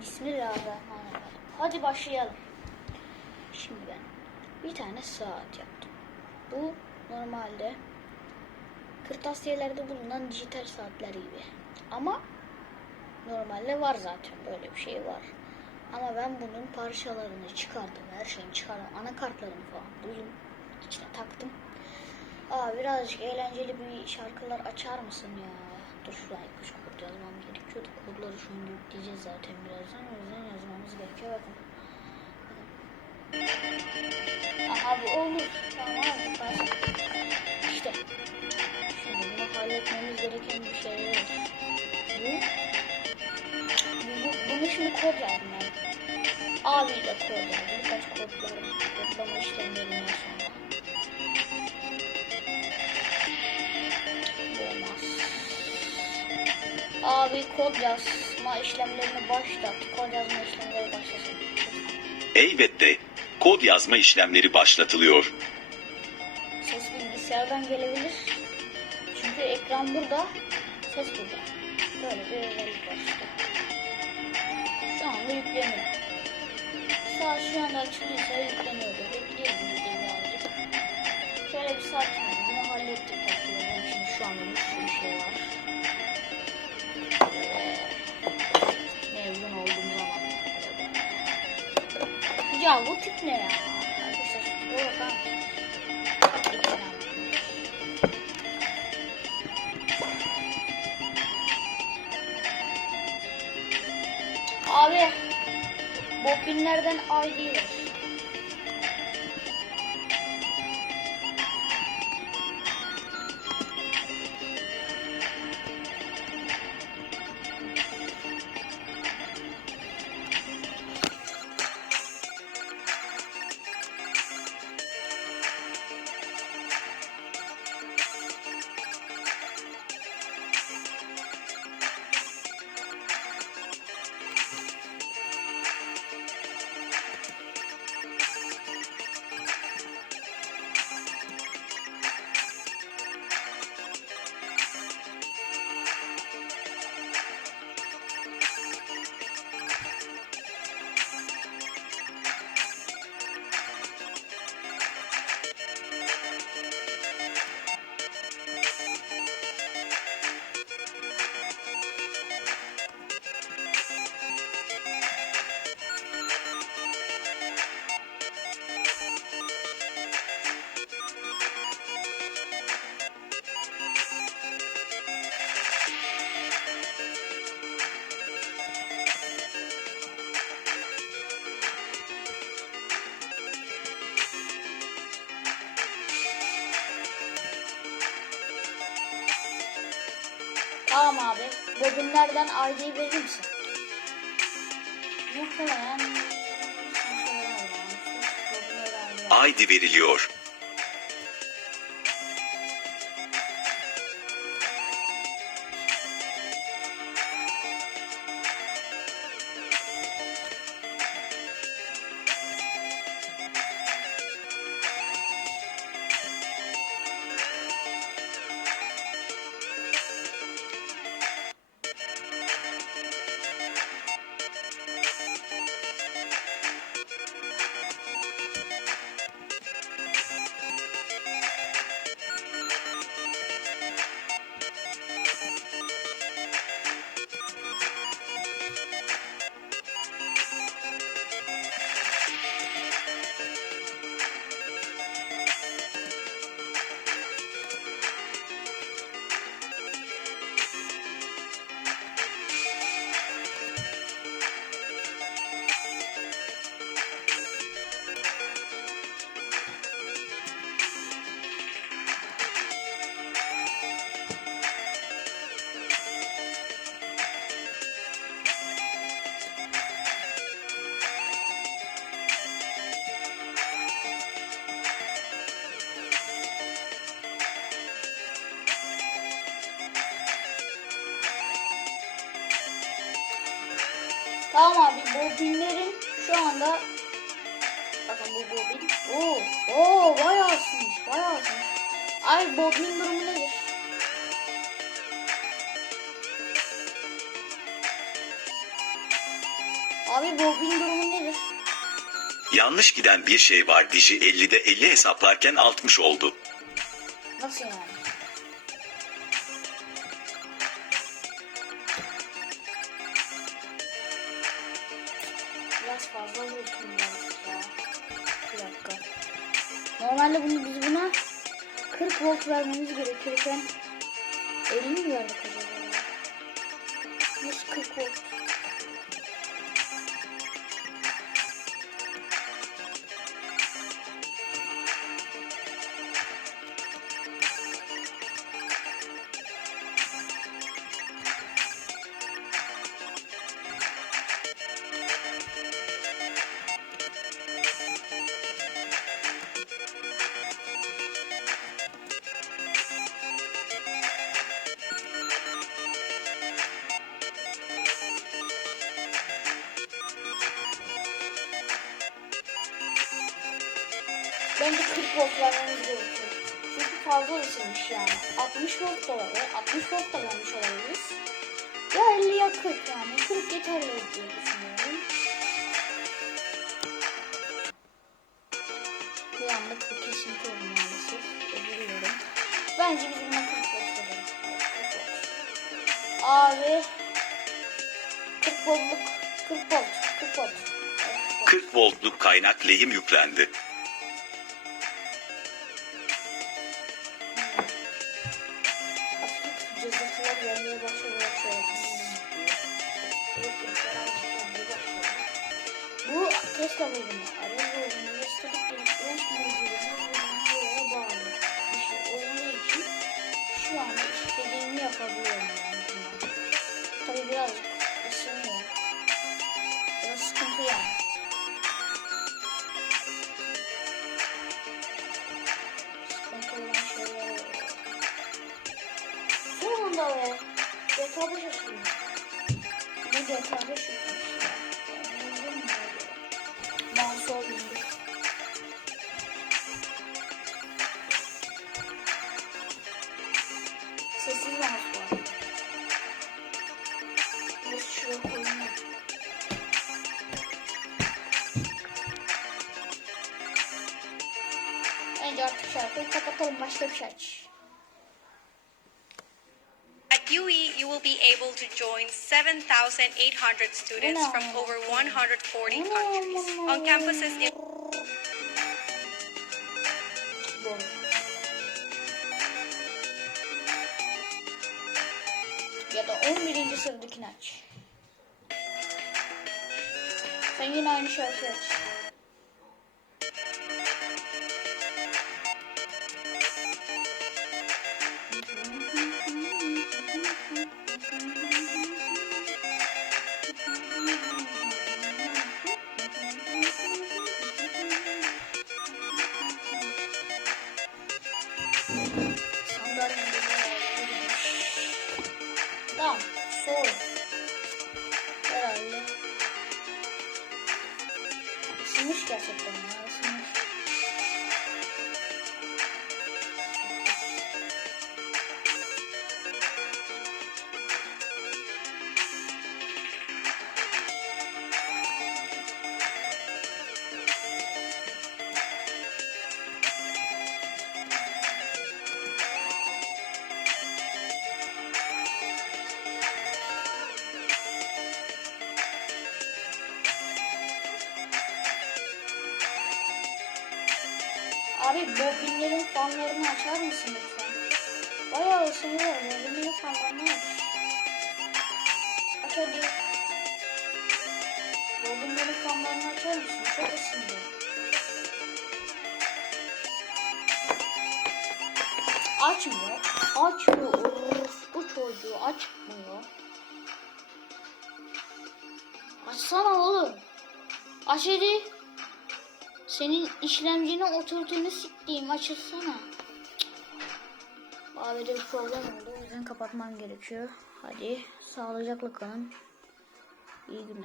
Bismillahirrahmanirrahim. Hadi başlayalım. Şimdi ben bir tane saat yaptım. Bu normalde kırtasiyelerde bulunan dijital saatler gibi. Ama normalde var zaten böyle bir şey var. Ama ben bunun parçalarını çıkardım. Her şeyini çıkardım. Anakartlarını falan buldum. İçine taktım. Aa birazcık eğlenceli bir şarkılar açar mısın ya? Dur şuraya kuş kod yazmam gerekiyordu. Kodları an yükleyeceğiz zaten birazdan. O yüzden yazmamız gerekiyor. Bakın. Aha bu olur. Tamam abi. İşte. Şimdi bunu halletmemiz gereken bir şey var. Bu. bu, bu bunu şimdi kod yazdım ben. Abiyle kod yazdım. Birkaç kodlar kodlama işlemlerinden sonra. Abi kod yazma işlemlerini başlat. Kod yazma işlemleri başlasın. Elbette. Kod yazma işlemleri başlatılıyor. Ses bilgisayardan gelebilir. Çünkü ekran burada, ses burada. Böyle bir özellik var işte. Şu anda yükleniyor. Saat şu anda açılıyorsa yükleniyor. Bekleyelim bir de birazcık. Şöyle bir olun. Bunu hallettik takdirde. Şimdi şu anda bir Ya bu tip ne ya? Abi bobinlerden ID ver. Abi. Bobinlerden ID verir misin? Muhtemelen ID veriliyor. Tamam abi bobinlerin şu anda bakın bu bobin. Oo, oo bayağı azmış, bayağı azmış. Ay bobin durumu nedir? Abi Bob'in durumu nedir? Yanlış giden bir şey var. Diji 50'de 50 hesaplarken 60 oldu. Nasıl yani? Normalde bunu biz buna 40 volt vermemiz gerekirken 50 mi verdik acaba? Nasıl 40 volt? Bence 40 volt vermemiz gerekiyor. Çünkü fazla ısınmış yani. 60 volt da olabilir. 60 volt da vermiş olabiliriz. Ya 50 ya 40 yani. 40 yeterli diye düşünüyorum. Bir anlık bir kesinti oldu maalesef. Özür diliyorum. Bence biz buna 40 volt verelim. Evet, 40 volt. Abi 40 voltluk 40 volt 40 volt. Evet, 40 voltluk kaynak lehim yüklendi. Bölümü. Araba bir flash modülünü buraya bağlı. Şey olduğu için şu anda istediğimi yapabiliyorum yani. Tabii birazcık ısınıyor. Biraz sıkıntı yani. Şarkıyı kapatalım. Başka bir şey aç. At UE, you will be able to join 7,800 students from over 140 countries on campuses in. Ya da 11. sıradakini aç. Sen yine aynı şarkıyı aç. Isınmış gerçekten ya. Isınmış. Fanlarını açar mısın lütfen? Bayağı ısınıyor. Bobinlerin fanlarını aç. Aç hadi. Bobinlerin fanlarını açar mısın? Çok ısınıyor. Açmıyor. Açmıyor. Bu çocuğu açmıyor. Açsana oğlum. Aç hadi. Senin işlemcine oturduğunu siktiğim açılsana. Abi de bir problem oldu. O yüzden kapatmam gerekiyor. Hadi sağlıcakla kalın. İyi günler.